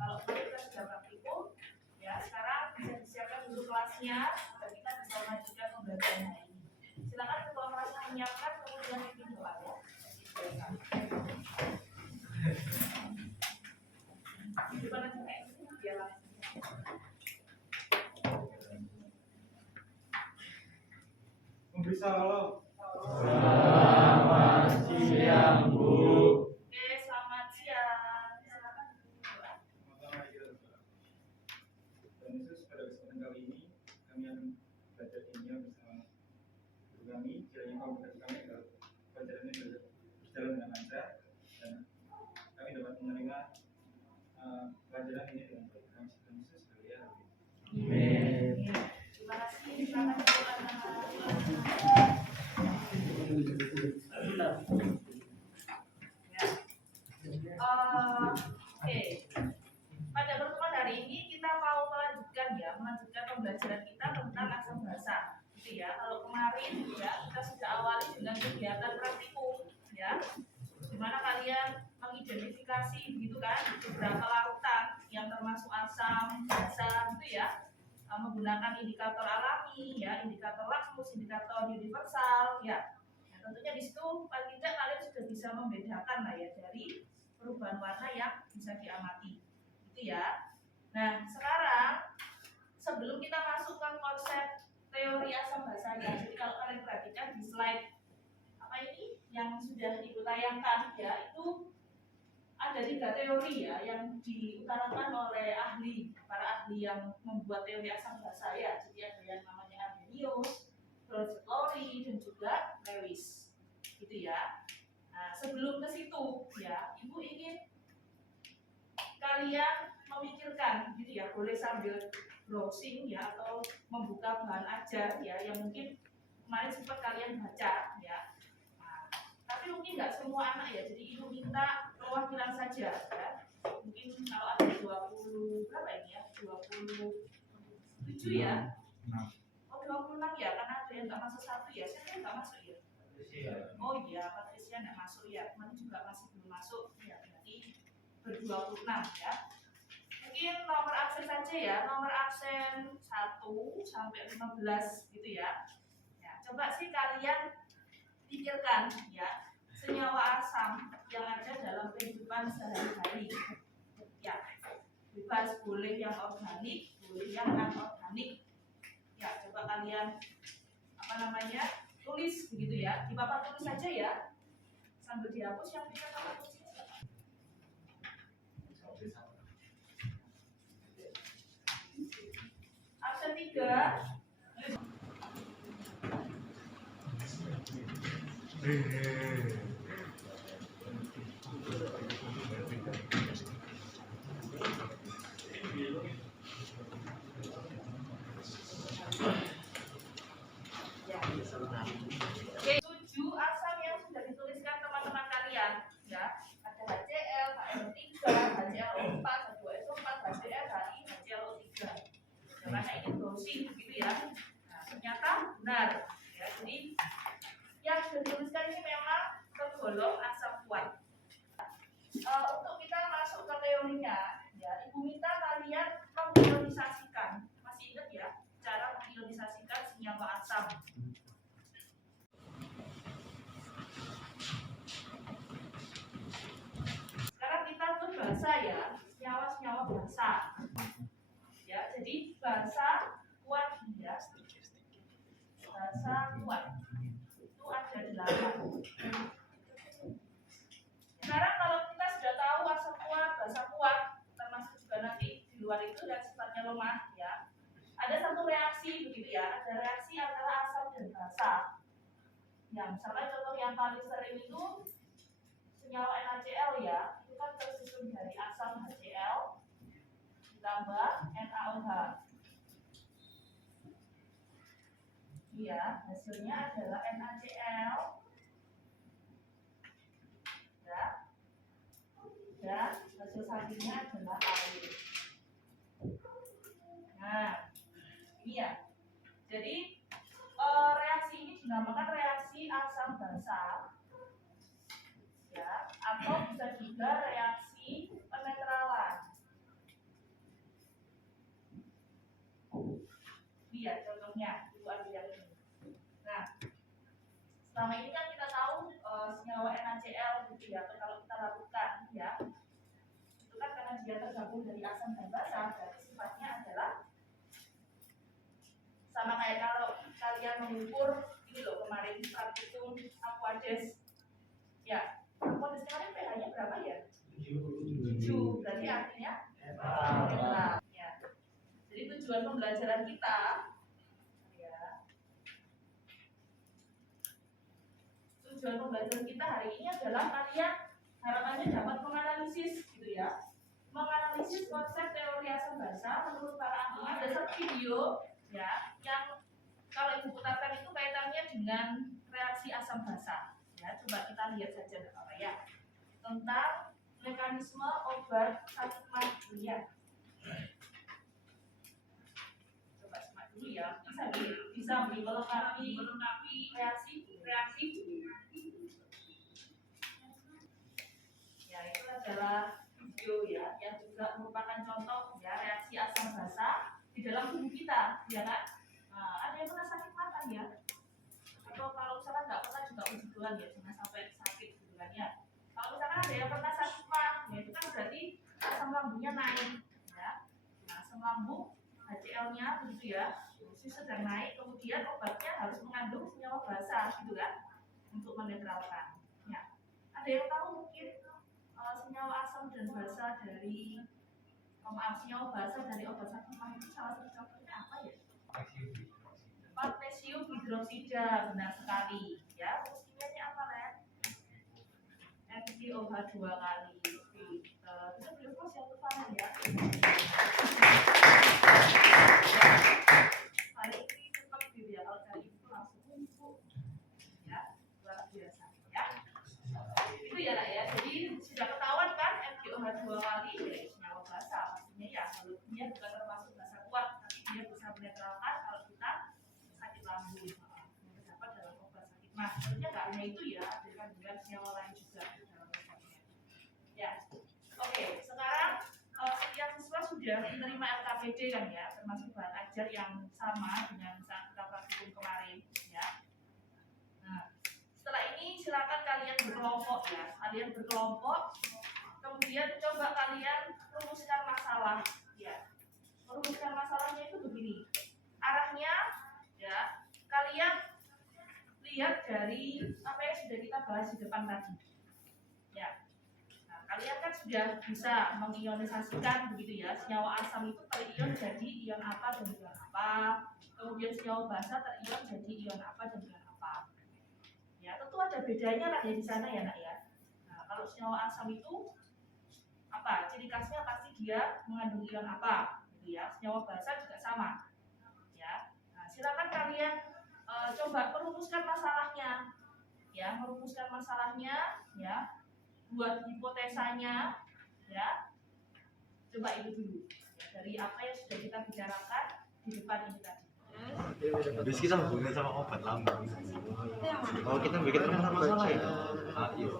kalau kita sudah praktikum, ya sekarang bisa disiapkan dulu kelasnya agar kita bisa melanjutkan pembelajaran hari ini. Silakan ketua kelasnya menyiapkan, kemudian bikin doa ya. Gimana sih kayak gitu? Biarlah. Salam. Selamat siang, Bu. Oke, selamat siang. Silakan berdoa. Tuhan Yesus, pada kesempatan kali ini kami akan belajar Injil bersama guru kami. Kiranya Kau berkati kami agar pelajaran ini berjalan dengan lancar dan kami dapat menerima pelajaran ini dengan baik. Kami Tuhan Yesus, haleluya. Amin. Terima kasih. Silakan berdoa. Oke. Pada pertemuan hari ini kita mau melanjutkan pembelajaran kita tentang asam basa, gitu ya. Kalau kemarin ya kita sudah awali dengan kegiatan praktikum, ya, di mana kalian mengidentifikasi, gitu kan, beberapa larutan yang termasuk asam basa, gitu ya, menggunakan indikator alami, ya, indikator lakmus, indikator universal, ya. Nah, tentunya di situ paling tidak kalian sudah bisa membedakan lah ya dari perubahan warna yang bisa diamati, gitu ya. Nah, sekarang sebelum kita masuk ke konsep teori asam basa, ya, jadi kalau kalian perhatikan di slide apa ini yang sudah Ibu tayangkan, ya, itu ada 3 teori ya yang diutarakan oleh para ahli yang membuat teori asam basa, ya. Jadi ada yang namanya Arrhenius, Bronsted-Lowry, dan juga Lewis, gitu ya. Nah, sebelum ke situ, ya, Ibu ingin kalian memikirkan, gitu ya, boleh sambil browsing ya atau membuka bahan ajar ya yang mungkin kemarin sempat kalian baca ya. Nah, tapi mungkin nggak semua anak ya, jadi Ibu minta perwakilan saja ya. Mungkin kalau ada 20 berapa ini ya, 27 ya. Oh 26 ya, karena ada yang nggak masuk 1 ya, siapa yang nggak masuk ya? Oh iya, Patricia nggak masuk ya, kemarin juga masih belum masuk ya, berarti ber-26 ya. Mungkin nomor absen saja ya, nomor absen 1 sampai 15 gitu ya. Ya, coba sih kalian pikirkan ya, senyawa asam yang ada dalam kehidupan sehari-hari. Ya, bebas, boleh yang organik, boleh yang anorganik. Ya, coba kalian tulis begitu ya, di papan tulis saja ya, sambil dihapus yang bisa papan tulis. Absen 3. Oke, 7 asam yang sudah dituliskan teman-teman kalian ya. Ada HCl, HNO3, HCl4, H2SO4, HCl, HI, HClO3. Karena ini browsing begitu ya. Nah, ternyata benar ya. Jadi yang sudah dituliskan ini memang tergolong asam kuat. Untuk kita masuk ke teorinya ya, Ibu minta kalian mengionisasikan. Masih ingat ya cara mengionisasikan senyawa asam? Sekarang kita ke basa ya, senyawa-senyawa basa. Ya, jadi basa kuat ya. Basa kuat itu ada 8. Sekarang kalau kita sudah tahu asam kuat, basa kuat, termasuk juga nanti di luar itu dan sifatnya lemah ya. Ada satu reaksi begitu ya, ada reaksi antara asam dan basa. Ya, misalnya contoh yang paling sering itu senyawa NaCl ya, itu kan tersusun dari asam HCl ditambah NaOH. Iya, hasilnya adalah NaCl ya, dan hasil sampingnya adalah air. Nah, ini ya. Jadi reaksi ini dinamakan reaksi asam basa ya, atau bisa juga reaksi penetralan. ya contohnya itu ada yang ini. Nah, selama ini kan kita tahu senyawa NaCl gitu ya, kalau kita lakukan ya, itu kan karena dia tergabung dari asam dan basa, berarti sifatnya adalah sama kayak kalau kalian mengukur ini loh kemarin praktikum Aquades ya, Aquades kemarin pH-nya berapa ya? 7, berarti artinya netral ya. Jadi tujuan pembelajaran kita ya, tujuan pembelajaran kita hari ini adalah kalian harapannya dapat menganalisis gitu ya, menganalisis konsep teori asam basa menurut para ahli. Ada satu video ya yang kalau ibu putarkan itu kaitannya dengan reaksi asam basa ya, coba kita lihat saja apa ya, tentang mekanisme obat sakit mah ya. Coba simak dulu ya, bisa melengkapi reaksi ya. Itu adalah video ya yang juga merupakan contoh ya reaksi asam basa di dalam tubuh kita ya kan. Ada yang pernah sakit mata ya, atau kalau misalkan nggak pernah juga uji doang ya, jangan sampai sakit gitu kan ya. Kalau misalkan ada yang pernah sakit mah ya, itu kan berarti asam lambungnya naik ya. Nah, asam lambung HCl-nya begitu ya, dosis sedang naik, kemudian obatnya harus mengandung senyawa basa gitu kan untuk menetralkan ya. Ada yang tahu mungkin senyawa asam dan basa dari senyawa basa dari obat sakit mah itu salah satu contohnya apa ya? Magnesium hidroksida, benar sekali ya. Terus kimianya apa Ren? FeOH 2 kali. Bisa glukos yang pertama ya. Hari ini tetap gitu ya, kalau cari itu langsung kumpul ya, luar biasa ya. Itu ya Nak ya. Jadi sudah ketahuan kan FeOH 2 kali ya, senyawa basa. Pastinya ya, kalau dia bukan termasuk basa kuat, tapi dia bisa menetralkan kalau kita sakit lambung yang terdapat dalam obat sakit mah. Tentunya nggak hanya itu ya, ada kandungan senyawa lain juga di dalam obatnya. Ya, oke. Sekarang setiap siswa sudah menerima LKPD kan ya, termasuk bahan ajar yang sama dengan saat kita praktikum kemarin ya. Nah, setelah ini silakan kalian berkelompok ya, kalian berkelompok, kemudian coba kalian rumuskan masalah ya. Merumuskan masalahnya itu begini, arahnya ya, kalian lihat dari apa yang sudah kita bahas di depan tadi ya. Nah, kalian kan sudah bisa mengionisasikan begitu ya, senyawa asam itu terion jadi ion apa dan ion apa, kemudian senyawa basa terion jadi ion apa dan ion apa ya. Tentu ada bedanya lah ya di sana ya Nak ya. Nah, kalau senyawa asam itu apa, ciri khasnya pasti dia mengandung ion apa gitu ya. Senyawa basa juga sama ya. Nah, silakan kalian coba merumuskan masalahnya ya, merumuskan masalahnya ya, buat hipotesanya ya. Coba itu dulu ya, dari apa yang sudah kita bicarakan di depan ini tadi. Habis kita hubungan sama obat lambung. Kalau kita bikin kan masalah ya. Iya.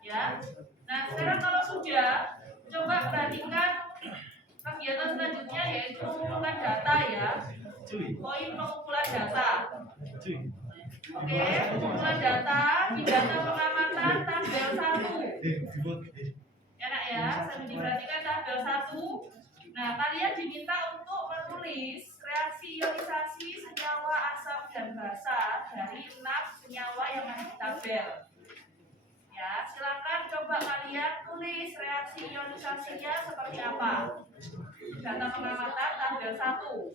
Ya. Nah, sekarang kalau sudah, coba perhatikan kegiatan selanjutnya yaitu pengumpulan data ya. Poin pengumpulan data. Oke, pengumpulan data di data pengamatan tabel 1. Ya Nak ya, sambil diperhatikan tabel 1. Nah, kalian diminta untuk menulis reaksi ionisasi senyawa asam dan basa dari 6 senyawa yang ada di tabel. Ya, silakan coba kalian tulis reaksi ionisasinya seperti apa. Data pengamatan tabel 1.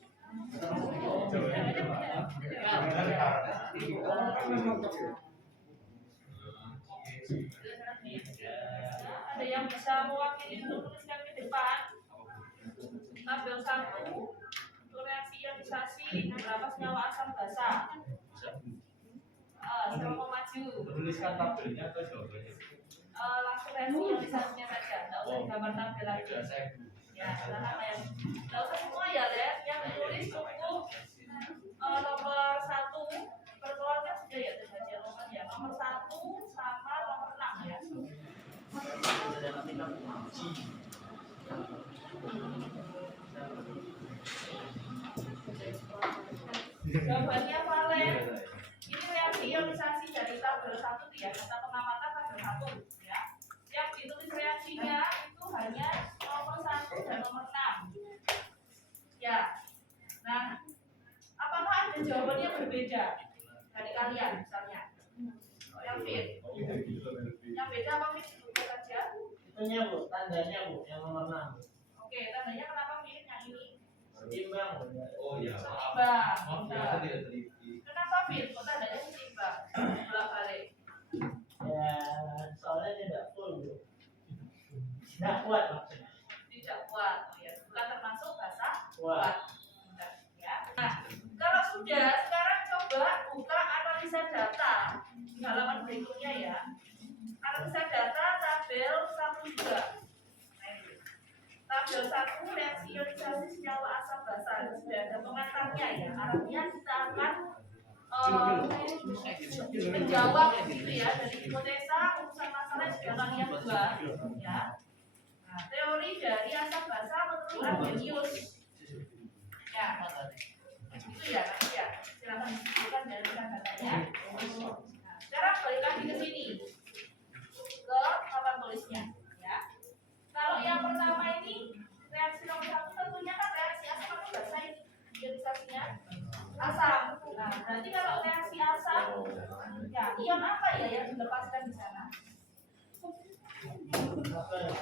Ada yang bisa mewakili untuk tuliskan ke depan. Tabel 1 untuk reaksi ionisasi berapa senyawa asam basa. Siapa mau maju? Menuliskan tabelnya atau jawabannya? Langsung reaksi ionisasinya saja, nggak usah digambar tabel lagi. Ya, silakan ya. Nggak usah semua ya, Les. Yang ditulis cukup nomor 1 per keluarga sudah ya, nomor 1 Jawabannya Valen. Ini reaksi ionisasi dari tabel 1 ya, kata pengamatan tabel 1 ya. Yang ditulis reaksinya itu hanya nomor 1 dan nomor 6. Ya. Nah, apakah ada jawaban yang berbeda dari kalian misalnya? Yang B. Yang beda apa Fit? Lihat aja. Itunya Bu, tandanya Bu, yang nomor 6. Oke, tandanya kenapa Fit? Yang ini Seimbang Bu. Oh ya, maaf. seimbang. Maaf ya, saya tidak teliti. Kenapa Fit? Kok tandanya seimbang? Belah balik. Ya, soalnya tidak full Bu. Tidak kuat maksudnya. Tidak kuat. Oh, ya. Bukan termasuk bahasa Kuat. kuat. Bentar, ya. Nah, kalau sudah, sekarang coba buka analisa data di halaman berikutnya ya. Analisa data tabel 1 juga. Nah, ini. Tabel 1 reaksi ionisasi senyawa asam basa. Sudah ada pengantarnya ya. Artinya kita akan menjawab gitu ya dari hipotesa urusan masalah yang sudah kalian buat ya. Nah, teori dari asam basa menurut Arrhenius. Ya, itu ya nanti ya. Silakan disebutkan dari datanya. Nah, sekarang balik lagi ke sini ke papan tulisnya. Ya. Kalau yang pertama ini reaksi nomor 1 tentunya kan reaksi asam atau basa ini ionisasinya asam. Nah, berarti kalau reaksi asam, ya ion apa ya yang dilepaskan di sana?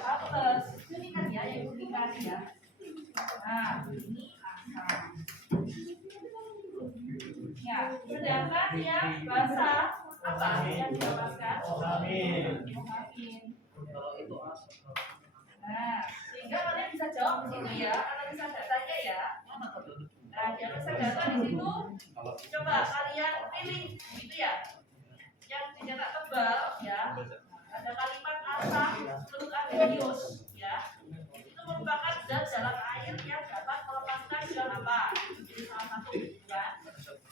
Hapus. Ini kan ya yang putih tadi ya. Nah, ini asam. Ya, sedangkan yang basa apa yang dilepaskan? Ohamin. Ohamin. Kalau itu asam. Nah, sehingga kalian bisa jawab di situ ya, analisa datanya ya. Nah, di analisa data di situ, coba kalian pilih gitu ya, yang dicetak tebal ya. Ada kalimat asam menurut Arrhenius ya. Itu merupakan zat dalam air yang dapat melepaskan ion apa? Jadi salah satu kan.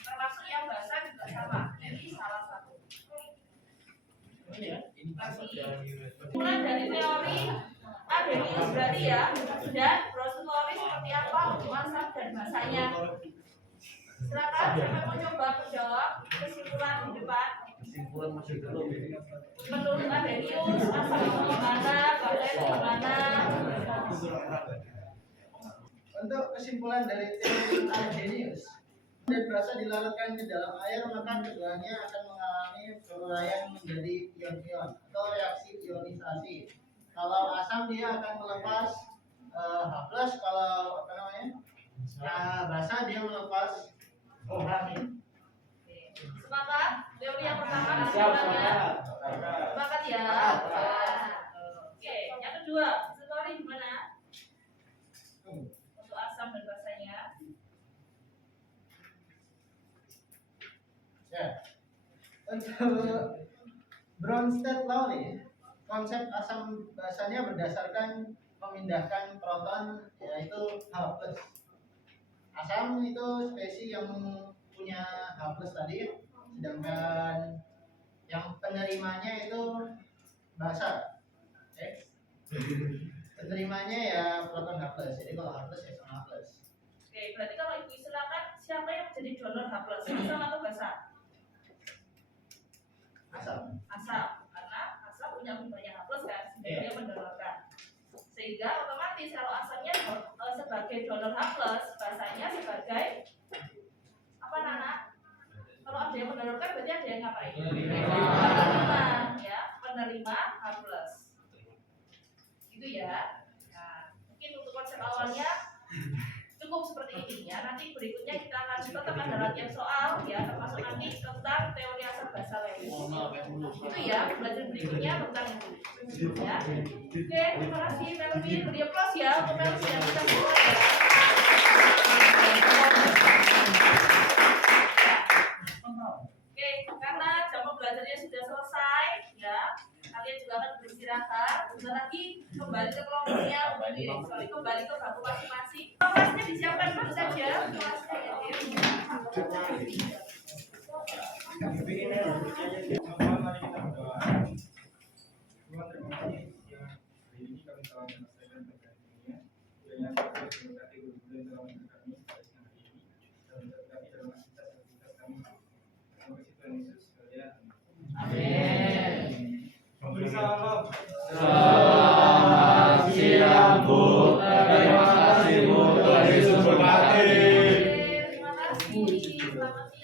Termasuk yang basa juga sama. Jadi salah satu. Mulai dari teori Arrhenius berarti ya, dan proseduris seperti apa untuk asam dan basanya. Silakan siapa mau coba menjawab kesimpulan di depan. Kesimpulan masih belum ini. Menurut Arrhenius asam itu gimana, basa itu gimana? Untuk kesimpulan dari teori Arrhenius, dan basa dilarutkan ke dalam air, maka keduanya akan mengalami peruraian menjadi ion-ion atau reaksi ionisasi. Kalau asam dia akan melepas H+, kalau apa namanya? Basa dia melepas Ohamin. Sepakat? Teori yang pertama Siap, kesimpulannya. Saudara. Sepakat ya? Oke, yang kedua, teori gimana? Untuk asam dan basanya. ya. Untuk Bronsted law nih, konsep asam basanya berdasarkan memindahkan proton yaitu H+. Asam itu spesies yang punya H+ tadi, sedangkan yang penerimanya itu basa. Oke. Penerimanya ya proton H+. Jadi kalau H+ ya sama H+. Oke, berarti kalau ibu silakan siapa yang menjadi donor H+? Asam atau basa? Asam. Asam, karena asam punya banyak H+ kan, sehingga dia mendonorkan. Sehingga otomatis kalau asamnya sebagai donor H+, basanya sebagai apa Nana? Kalau ada yang mendonorkan berarti ada yang ngapain? Penerima, ya, penerima H+. Gitu ya. Nah, mungkin untuk konsep awalnya cukup seperti ini ya. Nanti berikutnya kita akan tetap ada latihan soal ya, termasuk nanti tentang teori asam basa Lewis. Itu ya, belajar berikutnya tentang itu. Ya. Oke, terima kasih Melvin. Beri aplaus ya untuk Melvin yang kita semua ya. Oke, karena jam pembelajarannya sudah selesai ya, kalian juga akan beristirahat. Sebentar lagi kembali ke kelompoknya, kembali ke bangku masing-masing. Kelasnya disiapkan dulu saja. Kelasnya ya, Tim. Mari kita berdoa. Tuhan, terima kasih yang hari ini kami telah dalam aktivitas kami. Terima kasih Tuhan Yesus. Haleluya. Amin. Memberi salam. Selamat siang Bu. Terima kasih Bu. Tuhan Yesus berkati. Terima kasih. Selamat siang.